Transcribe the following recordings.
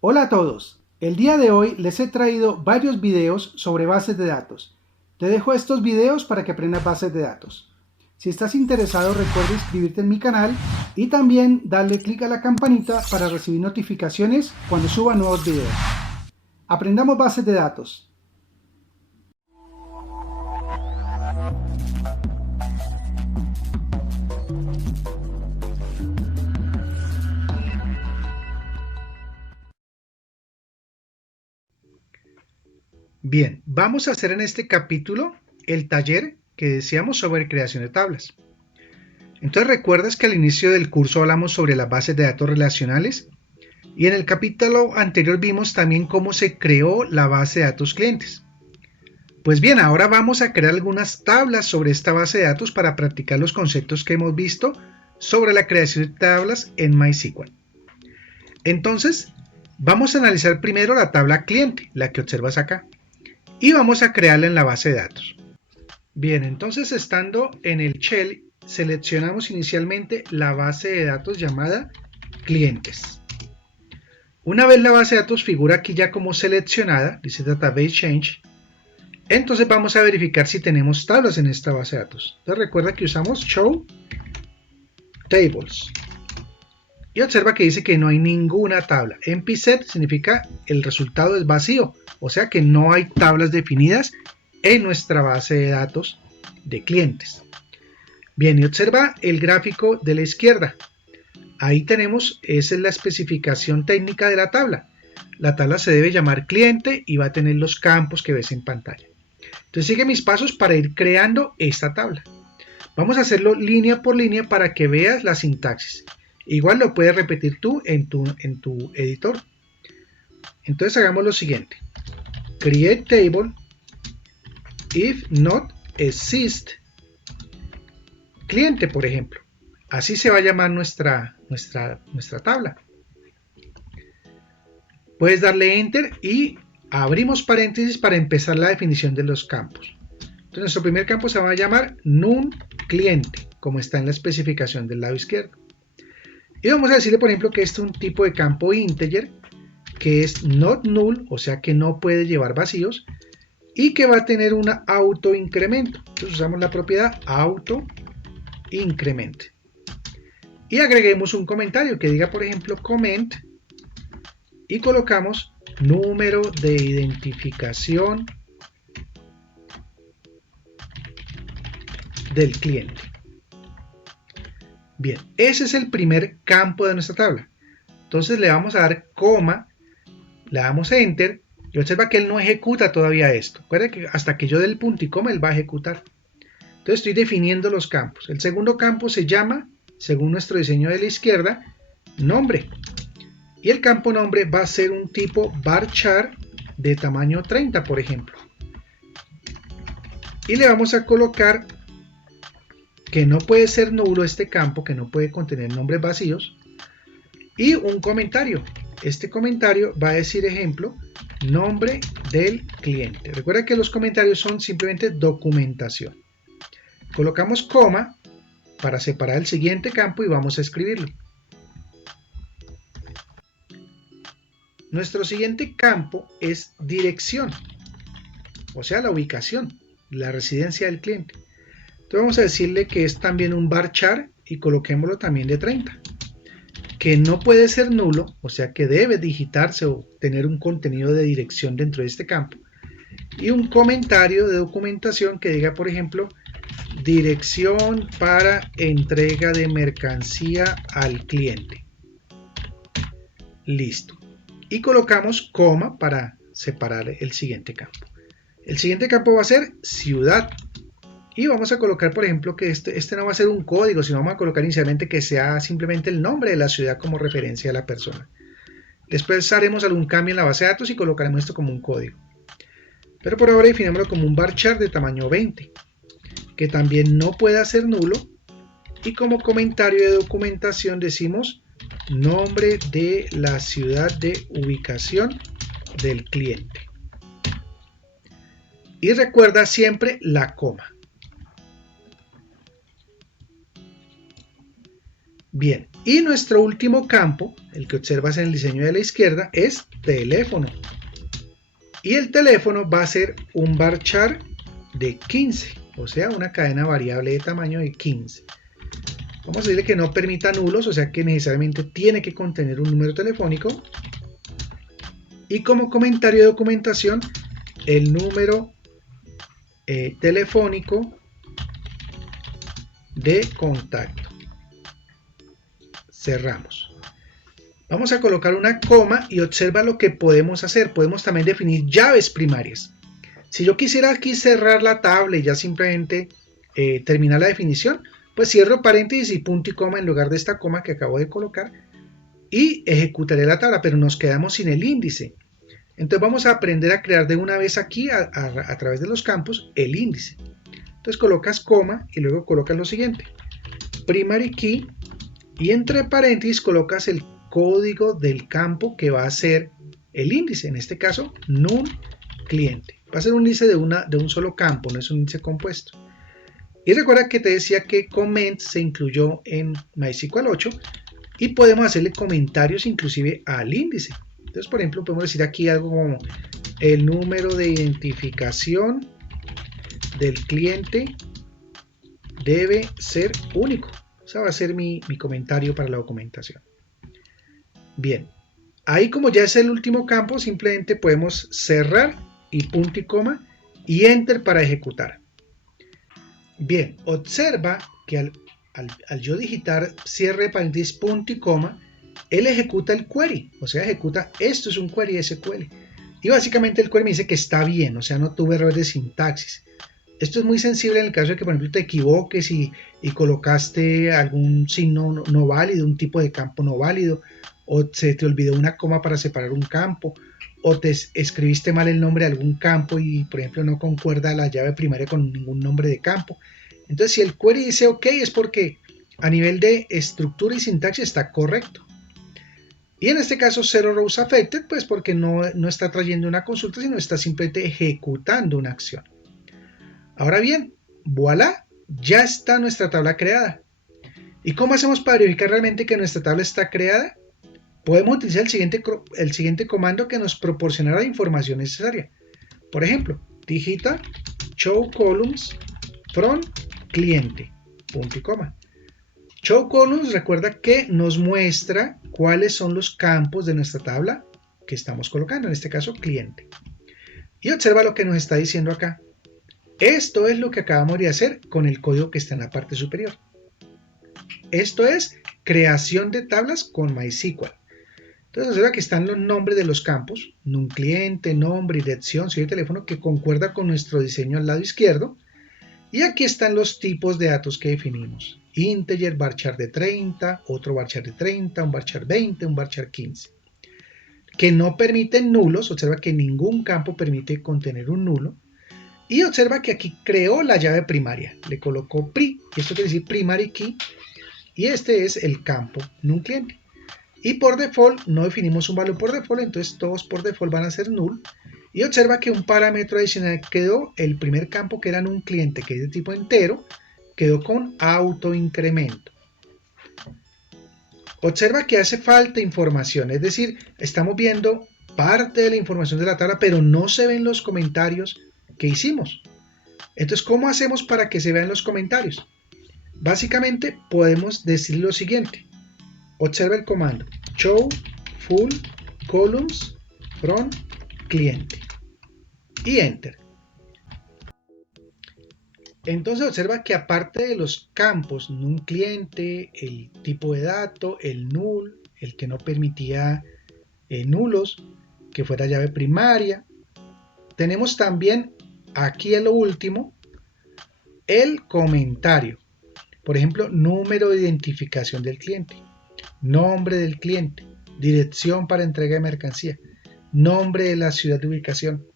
Hola a todos, el día de hoy les he traído varios videos sobre bases de datos. Te dejo estos videos para que aprendas bases de datos. Si estás interesado recuerda inscribirte en mi canal y también darle clic a la campanita para recibir notificaciones cuando suba nuevos videos. Aprendamos bases de datos. Bien, vamos a hacer en este capítulo el taller que decíamos sobre creación de tablas. Entonces recuerdas que al inicio del curso hablamos sobre las bases de datos relacionales y en el capítulo anterior vimos también cómo se creó la base de datos clientes. Pues bien, ahora vamos a crear algunas tablas sobre esta base de datos para practicar los conceptos que hemos visto sobre la creación de tablas en MySQL. Entonces, vamos a analizar primero la tabla cliente, la que observas acá, y vamos a crearla en la base de datos. Bien, entonces estando en el shell, seleccionamos inicialmente la base de datos llamada clientes. Una vez la base de datos figura aquí ya como seleccionada, dice Database Change, entonces vamos a verificar si tenemos tablas en esta base de datos. Entonces recuerda que usamos Show Tables. Y observa que dice que no hay ninguna tabla. Empty set significa el resultado es vacío, o sea que no hay tablas definidas en nuestra base de datos de clientes. Bien, y observa el gráfico de la izquierda. Ahí tenemos, esa es la especificación técnica de la tabla. La tabla se debe llamar cliente y va a tener los campos que ves en pantalla. Entonces sigue mis pasos para ir creando esta tabla. Vamos a hacerlo línea por línea para que veas la sintaxis. Igual lo puedes repetir tú en tu editor. Entonces hagamos lo siguiente. Create table if not exist cliente, por ejemplo. Así se va a llamar nuestra tabla. Puedes darle enter y abrimos paréntesis para empezar la definición de los campos. Entonces nuestro primer campo se va a llamar num cliente, como está en la especificación del lado izquierdo. Y vamos a decirle, por ejemplo, que este es un tipo de campo integer, que es not null, o sea que no puede llevar vacíos, y que va a tener un auto incremento. Entonces usamos la propiedad auto increment. Y agreguemos un comentario que diga, por ejemplo, comment, y colocamos número de identificación del cliente. Bien, ese es el primer campo de nuestra tabla. Entonces le vamos a dar coma, le damos enter y observa que él no ejecuta todavía esto. Recuerda que hasta que yo dé el punto y coma él va a ejecutar. Entonces estoy definiendo los campos. El segundo campo se llama, según nuestro diseño de la izquierda, nombre. Y el campo nombre va a ser un tipo varchar de tamaño 30, por ejemplo. Y le vamos a colocar que no puede ser nulo este campo, que no puede contener nombres vacíos, y un comentario. Este comentario va a decir, ejemplo, nombre del cliente. Recuerda que los comentarios son simplemente documentación. Colocamos coma para separar el siguiente campo y vamos a escribirlo. Nuestro siguiente campo es dirección, o sea, la ubicación, la residencia del cliente. Entonces vamos a decirle que es también un varchar y coloquémoslo también de 30. Que no puede ser nulo, o sea que debe digitarse o tener un contenido de dirección dentro de este campo. Y un comentario de documentación que diga, por ejemplo, dirección para entrega de mercancía al cliente. Listo. Y colocamos coma para separar el siguiente campo. El siguiente campo va a ser ciudad. Y vamos a colocar, por ejemplo, que este no va a ser un código, sino vamos a colocar inicialmente que sea simplemente el nombre de la ciudad como referencia a la persona. Después haremos algún cambio en la base de datos y colocaremos esto como un código. Pero por ahora definámoslo como un varchar de tamaño 20, que también no puede ser nulo. Y como comentario de documentación decimos nombre de la ciudad de ubicación del cliente. Y recuerda siempre la coma. Bien, Y nuestro último campo, el que observas en el diseño de la izquierda, es teléfono. Y el teléfono va a ser un varchar de 15, o sea, una cadena variable de tamaño de 15. Vamos a decirle que no permita nulos, o sea que necesariamente tiene que contener un número telefónico. Y como comentario de documentación, el número telefónico de contacto. Cerramos. Vamos a colocar una coma y observa lo que podemos hacer. Podemos también definir llaves primarias. Si yo quisiera aquí cerrar la tabla y ya simplemente terminar la definición, pues cierro paréntesis y punto y coma en lugar de esta coma que acabo de colocar y ejecutaré la tabla, pero nos quedamos sin el índice. Entonces vamos a aprender a crear de una vez aquí a través de los campos el índice. Entonces colocas coma y luego colocas lo siguiente: primary key, y entre paréntesis colocas el código del campo que va a ser el índice, en este caso null cliente. Va a ser un índice de un solo campo, no es un índice compuesto. Y recuerda que te decía que comment se incluyó en MySQL 8 y podemos hacerle comentarios inclusive al índice. Entonces, por ejemplo, podemos decir aquí algo como el número de identificación del cliente debe ser único. Ese va a ser mi comentario para la documentación. Bien, ahí como ya es el último campo, simplemente podemos cerrar y punto y coma y enter para ejecutar. Bien, observa que al yo digitar cierre de paréntesis punto y coma, él ejecuta el query, o sea, ejecuta esto es un query SQL. Y básicamente el query me dice que está bien, o sea, no tuve errores de sintaxis. Esto es muy sensible en el caso de que, por ejemplo, te equivoques y colocaste algún signo no válido, un tipo de campo no válido, o se te olvidó una coma para separar un campo, o te escribiste mal el nombre de algún campo y, por ejemplo, no concuerda la llave primaria con ningún nombre de campo. Entonces, si el query dice OK, es porque a nivel de estructura y sintaxis está correcto. Y en este caso, zero rows affected, pues porque no está trayendo una consulta, sino está simplemente ejecutando una acción. Ahora bien, voilà, ya está nuestra tabla creada. ¿Y cómo hacemos para verificar realmente que nuestra tabla está creada? Podemos utilizar el siguiente comando que nos proporcionará la información necesaria. Por ejemplo, digita show columns from cliente, punto y coma. Show columns, recuerda que nos muestra cuáles son los campos de nuestra tabla que estamos colocando, en este caso cliente. Y observa lo que nos está diciendo acá. Esto es lo que acabamos de hacer con el código que está en la parte superior. Esto es creación de tablas con MySQL. Entonces observa que están los nombres de los campos, un cliente, nombre, dirección, sello de teléfono, que concuerda con nuestro diseño al lado izquierdo. Y aquí están los tipos de datos que definimos. Integer, varchar de 30, otro varchar de 30, un varchar 20, un varchar 15. Que no permiten nulos, observa que ningún campo permite contener un nulo. Y observa que aquí creó la llave primaria, le colocó pri, esto quiere decir primary key, y este es el campo null cliente. Y por default no definimos un valor por default, entonces todos por default van a ser null. Y observa que un parámetro adicional quedó, el primer campo que era null cliente, que es de tipo entero, quedó con autoincremento. Observa que hace falta información, es decir, estamos viendo parte de la información de la tabla, pero no se ven los comentarios que hicimos. Entonces, ¿cómo hacemos para que se vean los comentarios? Básicamente podemos decir lo siguiente. Observa el comando show full columns from cliente y enter. Entonces observa que aparte de los campos null cliente, el tipo de dato, el null, el que no permitía nulos, que fuera llave primaria, tenemos también aquí en lo último el comentario. Por ejemplo, número de identificación del cliente, nombre del cliente, dirección para entrega de mercancía, nombre de la ciudad de ubicación,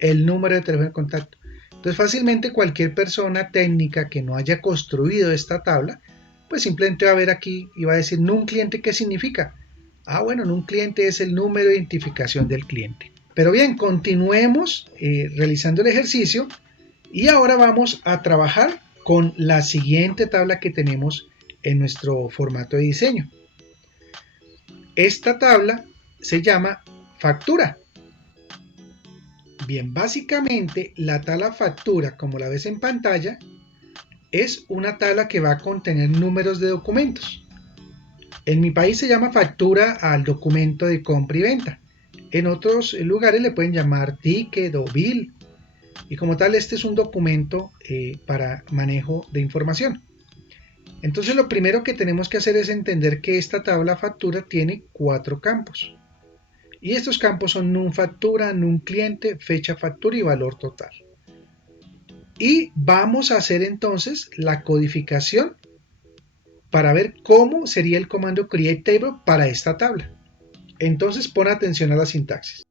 el número de teléfono de contacto. Entonces fácilmente cualquier persona técnica que no haya construido esta tabla, pues simplemente va a ver aquí y va a decir null cliente, ¿qué significa? Ah, bueno, null cliente es el número de identificación del cliente. Pero bien, continuemos realizando el ejercicio y ahora vamos a trabajar con la siguiente tabla que tenemos en nuestro formato de diseño. Esta tabla se llama factura. Bien, básicamente la tabla factura, como la ves en pantalla, es una tabla que va a contener números de documentos. En mi país se llama factura al documento de compra y venta. En otros lugares le pueden llamar ticket o bill. Y como tal, este es un documento para manejo de información. Entonces lo primero que tenemos que hacer es entender que esta tabla factura tiene 4 campos. Y estos campos son NUM factura, NUM cliente, fecha factura y valor total. Y vamos a hacer entonces la codificación para ver cómo sería el comando create table para esta tabla. Entonces pon atención a la sintaxis.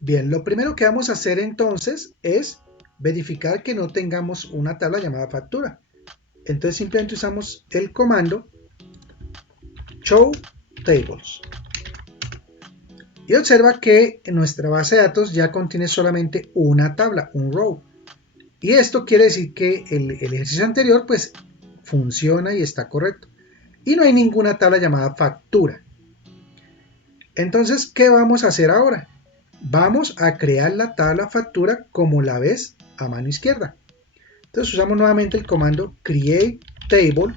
Bien, lo primero que vamos a hacer entonces es verificar que no tengamos una tabla llamada factura. Entonces simplemente usamos el comando show tables. Y observa que nuestra base de datos ya contiene solamente una tabla, un row. Y esto quiere decir que el ejercicio anterior pues funciona y está correcto. Y no hay ninguna tabla llamada factura. Entonces, ¿qué vamos a hacer ahora? Vamos a crear la tabla factura como la ves a mano izquierda. Entonces usamos nuevamente el comando create table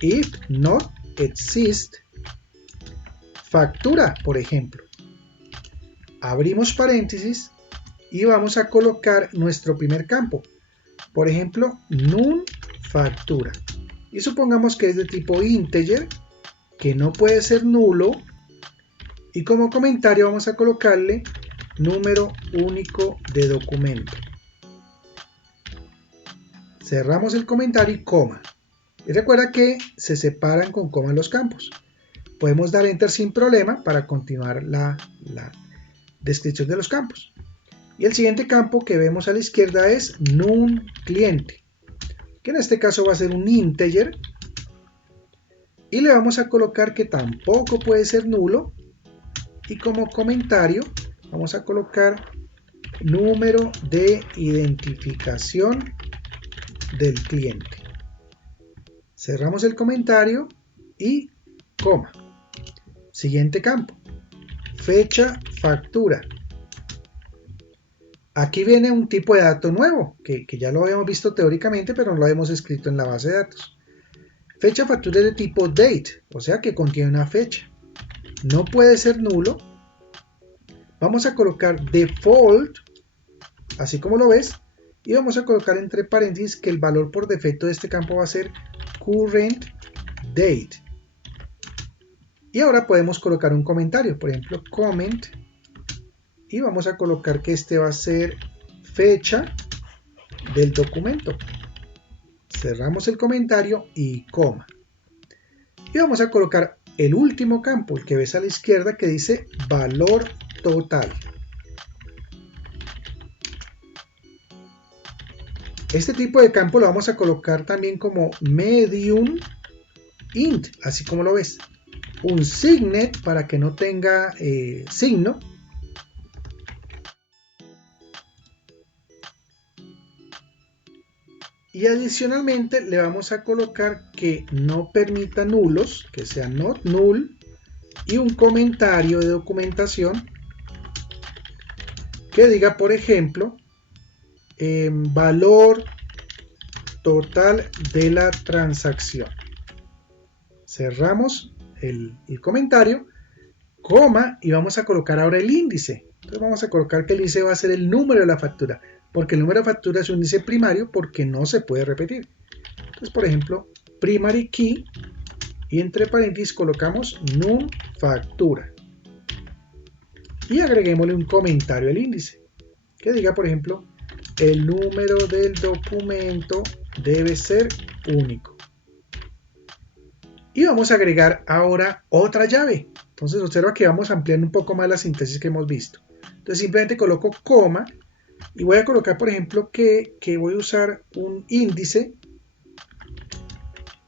if not exist factura, por ejemplo. Abrimos paréntesis y vamos a colocar nuestro primer campo. Por ejemplo, NUM factura. Y supongamos que es de tipo integer, que no puede ser nulo. Y como comentario vamos a colocarle número único de documento. Cerramos el comentario y coma. Y recuerda que se separan con coma los campos. Podemos dar enter sin problema para continuar la descripción de los campos. Y el siguiente campo que vemos a la izquierda es NUM cliente, que en este caso va a ser un integer. Y le vamos a colocar que tampoco puede ser nulo. Y como comentario vamos a colocar número de identificación del cliente. Cerramos el comentario y coma. Siguiente campo, fecha factura. Aquí viene un tipo de dato nuevo que ya lo habíamos visto teóricamente, pero no lo hemos escrito en la base de datos. Fecha factura es de tipo date, o sea que contiene una fecha. No puede ser nulo. Vamos a colocar default, así como lo ves, y vamos a colocar entre paréntesis que el valor por defecto de este campo va a ser current date. Y ahora podemos colocar un comentario, por ejemplo, comment, y vamos a colocar que este va a ser fecha del documento. Cerramos el comentario y coma. Y vamos a colocar el último campo, el que ves a la izquierda, que dice valor total. Este tipo de campo lo vamos a colocar también como medium int, así como lo ves. Un signet para que no tenga signo. Y adicionalmente le vamos a colocar que no permita nulos, que sea not null, y un comentario de documentación que diga, por ejemplo, valor total de la transacción. Cerramos el comentario, coma, y vamos a colocar ahora el índice. Entonces vamos a colocar que el índice va a ser el número de la factura, porque el número de factura es un índice primario porque no se puede repetir. Entonces, por ejemplo, primary key, y entre paréntesis colocamos NUM factura. Y agreguémosle un comentario al índice, que diga, por ejemplo, el número del documento debe ser único. Y vamos a agregar ahora otra llave. Entonces observa que vamos ampliando un poco más la síntesis que hemos visto. Entonces simplemente coloco coma y voy a colocar, por ejemplo, que voy a usar un índice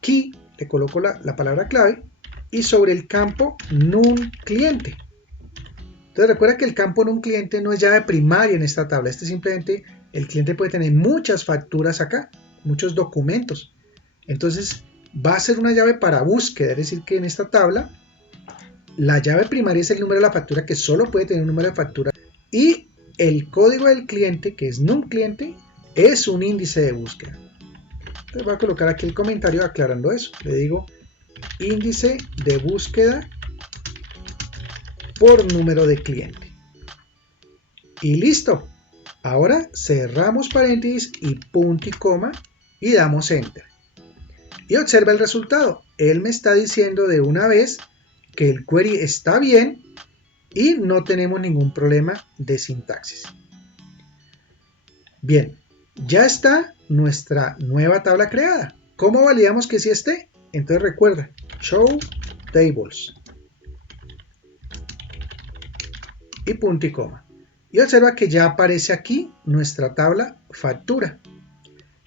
key, le coloco la palabra clave, y sobre el campo NUM cliente. Entonces recuerda que el campo NUM cliente no es llave primaria en esta tabla. Simplemente el cliente puede tener muchas facturas acá, muchos documentos. Entonces va a ser una llave para búsqueda, es decir que en esta tabla La llave primaria es el número de la factura, que solo puede tener un número de factura, y el código del cliente, que es num cliente, es un índice de búsqueda. Entonces voy a colocar aquí el comentario aclarando eso. Le digo índice de búsqueda por número de cliente. Y listo. Ahora cerramos paréntesis y punto y coma y damos enter. Y observa el resultado. Él me está diciendo de una vez que el query está bien y no tenemos ningún problema de sintaxis. Bien, ya está nuestra nueva tabla creada. ¿Cómo validamos que sí esté? Entonces recuerda, show tables y punto y coma. Y observa que ya aparece aquí nuestra tabla factura.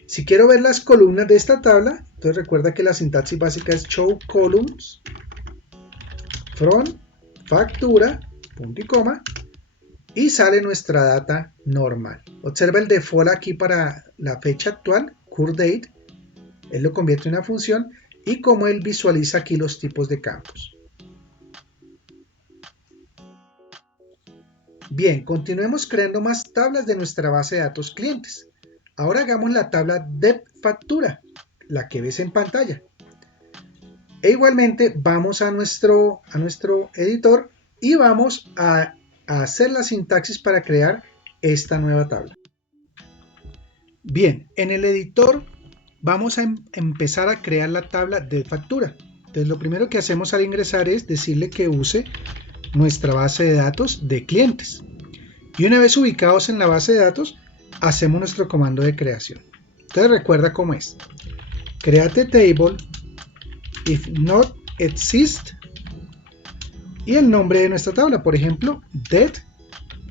Si quiero ver las columnas de esta tabla, entonces recuerda que la sintaxis básica es show columns from factura, punto y coma, y sale nuestra data normal. Observa el default aquí para la fecha actual, current date, él lo convierte en una función y como él visualiza aquí los tipos de campos. Bien, continuemos creando más tablas de nuestra base de datos clientes. Ahora hagamos la tabla de factura, la que ves en pantalla. E igualmente vamos a nuestro editor y vamos a hacer la sintaxis para crear esta nueva tabla. Bien, en el editor vamos a empezar a crear la tabla de factura. Entonces lo primero que hacemos al ingresar es decirle que use nuestra base de datos de clientes. Y una vez ubicados en la base de datos, hacemos nuestro comando de creación. Entonces recuerda cómo es. Create table if not exist y el nombre de nuestra tabla, por ejemplo, det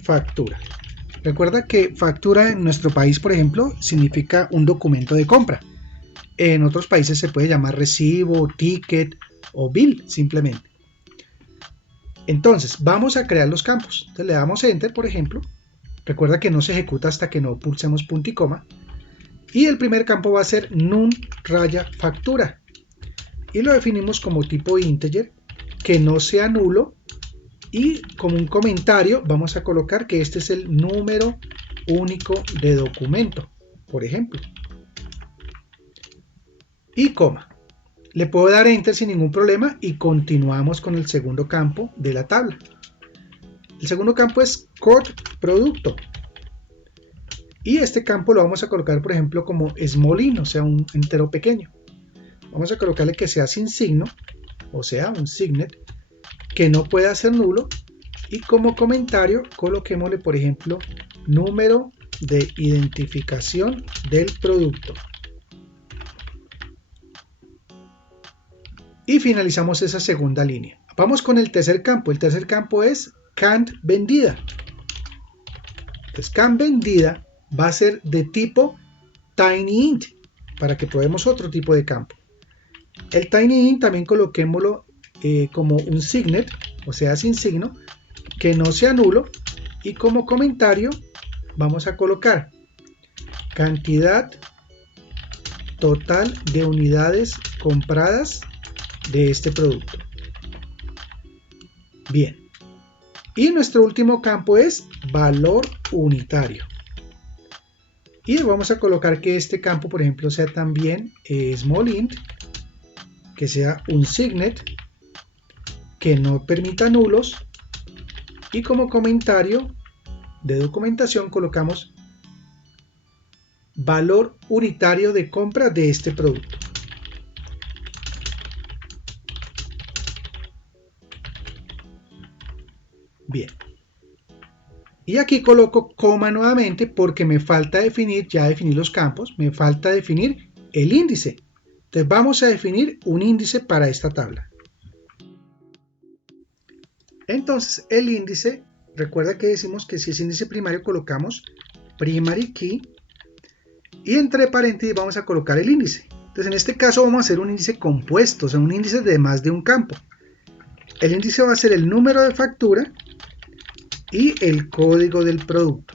factura. Recuerda que factura en nuestro país, por ejemplo, significa un documento de compra. En otros países se puede llamar recibo, ticket o bill simplemente. Entonces vamos a crear los campos. Entonces le damos enter, por ejemplo. Recuerda que no se ejecuta hasta que no pulsemos punto y coma. Y el primer campo va a ser num raya factura. Y lo definimos como tipo integer, que no sea nulo. Y como un comentario vamos a colocar que este es el número único de documento, por ejemplo. Y coma. Le puedo dar enter sin ningún problema y continuamos con el segundo campo de la tabla. El segundo campo es code producto. Y este campo lo vamos a colocar, por ejemplo, como small int, o sea, un entero pequeño. Vamos a colocarle que sea sin signo, o sea, un signet, que no pueda ser nulo. Y como comentario, coloquémosle, por ejemplo, número de identificación del producto. Y finalizamos esa segunda línea. Vamos con el tercer campo. El tercer campo es can't vendida. Entonces, can't vendida va a ser de tipo tinyInt, para que probemos otro tipo de campo. El tinyInt también coloquémoslo como un signet, o sea, sin signo, que no sea nulo. Y como comentario vamos a colocar cantidad total de unidades compradas de este producto. Bien, y nuestro último campo es valor unitario y vamos a colocar que este campo, por ejemplo, sea también small int, que sea un signet, que no permita nulos, y como comentario de documentación colocamos valor unitario de compra de este producto. Bien, y aquí coloco coma nuevamente porque me falta definir, ya definí los campos, me falta definir el índice. Entonces vamos a definir un índice para esta tabla. Entonces el índice, recuerda que decimos que si es índice primario colocamos primary key y entre paréntesis vamos a colocar el índice. Entonces en este caso vamos a hacer un índice compuesto, o sea, un índice de más de un campo. El índice va a ser el número de factura y el código del producto.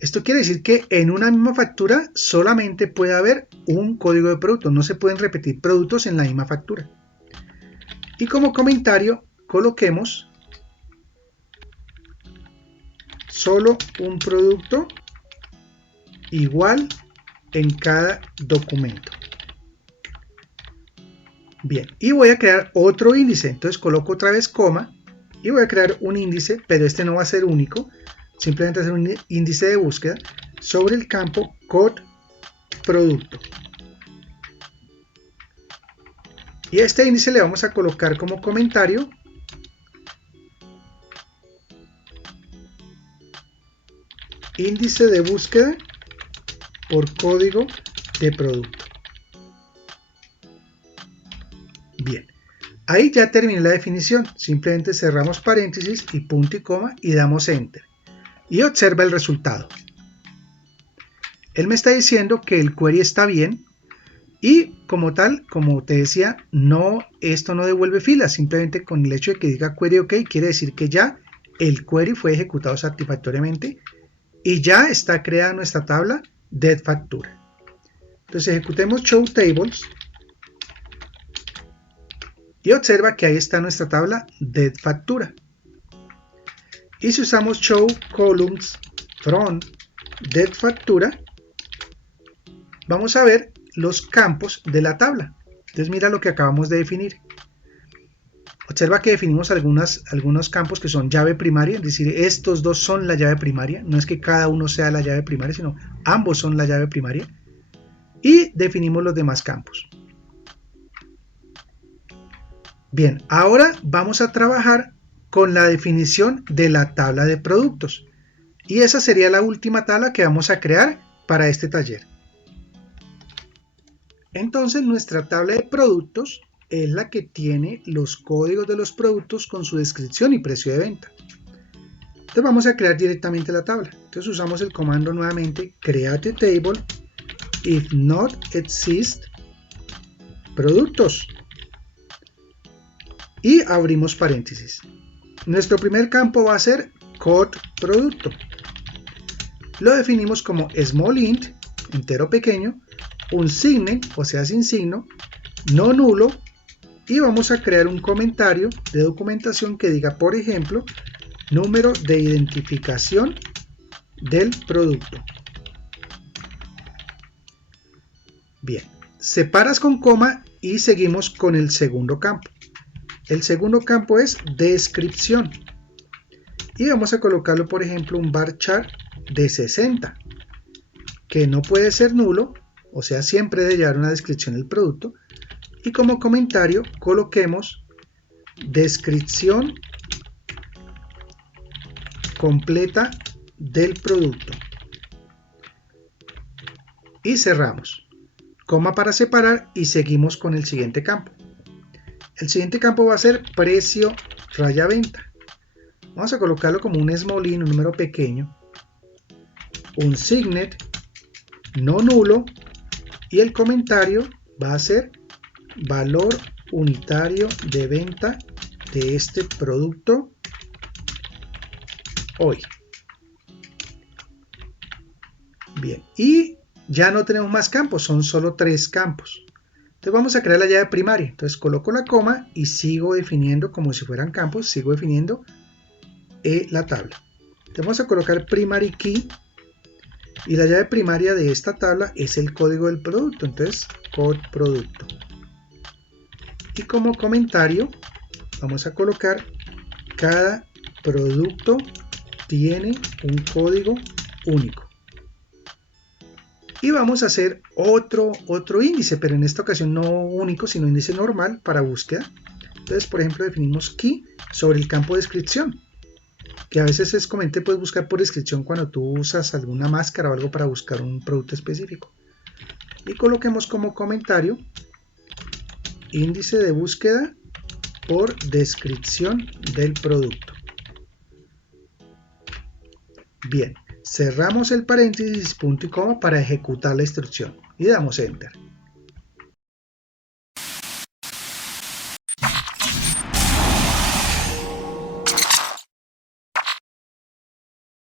Esto quiere decir que en una misma factura solamente puede haber un código de producto, no se pueden repetir productos en la misma factura. Y como comentario coloquemos solo un producto igual en cada documento. Bien, y voy a crear otro índice, entonces coloco otra vez coma y voy a crear un índice, pero este no va a ser único, simplemente hacer un índice de búsqueda sobre el campo code producto. Y a este índice le vamos a colocar como comentario índice de búsqueda por código de producto. Bien, ahí ya terminé la definición, simplemente cerramos paréntesis y punto y coma y damos enter. Y observa el resultado. Él me está diciendo que el query está bien y como tal, como te decía, esto no devuelve filas, simplemente con el hecho de que diga query OK quiere decir que ya el query fue ejecutado satisfactoriamente y ya está creada nuestra tabla de factura. Entonces ejecutemos show tables y observa que ahí está nuestra tabla de factura. Y si usamos show columns from de factura, vamos a ver los campos de la tabla. Entonces mira lo que acabamos de definir. Observa que definimos algunos campos que son llave primaria, es decir, estos dos son la llave primaria, no es que cada uno sea la llave primaria, sino ambos son la llave primaria. Y definimos los demás campos. Bien, ahora vamos a trabajar con la definición de la tabla de productos. Y esa sería la última tabla que vamos a crear para este taller. Entonces nuestra tabla de productos es la que tiene los códigos de los productos con su descripción y precio de venta. Entonces vamos a crear directamente la tabla. Entonces usamos el comando nuevamente create table if not exist productos y abrimos paréntesis. Nuestro primer campo va a ser code producto. Lo definimos como small int, entero pequeño, un sign, o sea sin signo, no nulo, y vamos a crear un comentario de documentación que diga, por ejemplo, número de identificación del producto. Bien, separas con coma y seguimos con el segundo campo. El segundo campo es descripción y vamos a colocarlo, por ejemplo, un varchar de 60, que no puede ser nulo, o sea, siempre debe llevar una descripción del producto. Y como comentario coloquemos descripción completa del producto. Y cerramos. Coma para separar y seguimos con el siguiente campo. El siguiente campo va a ser precio raya venta. Vamos a colocarlo como un small int, un número pequeño, un signet no nulo y el comentario va a ser valor unitario de venta de este producto hoy. Bien, y ya no tenemos más campos, son solo 3 campos. Entonces vamos a crear la llave primaria. Entonces coloco la coma y sigo definiendo como si fueran campos, sigo definiendo la tabla. Entonces vamos a colocar primary key y la llave primaria de esta tabla es el código del producto. Entonces code producto. Y como comentario vamos a colocar cada producto tiene un código único. Y vamos a hacer otro índice, pero en esta ocasión no único, sino índice normal para búsqueda. Entonces, por ejemplo, definimos key sobre el campo de descripción, que a veces es conveniente puedes buscar por descripción cuando tú usas alguna máscara o algo para buscar un producto específico. Y coloquemos como comentario índice de búsqueda por descripción del producto. Bien, cerramos el paréntesis, punto y coma para ejecutar la instrucción y damos enter.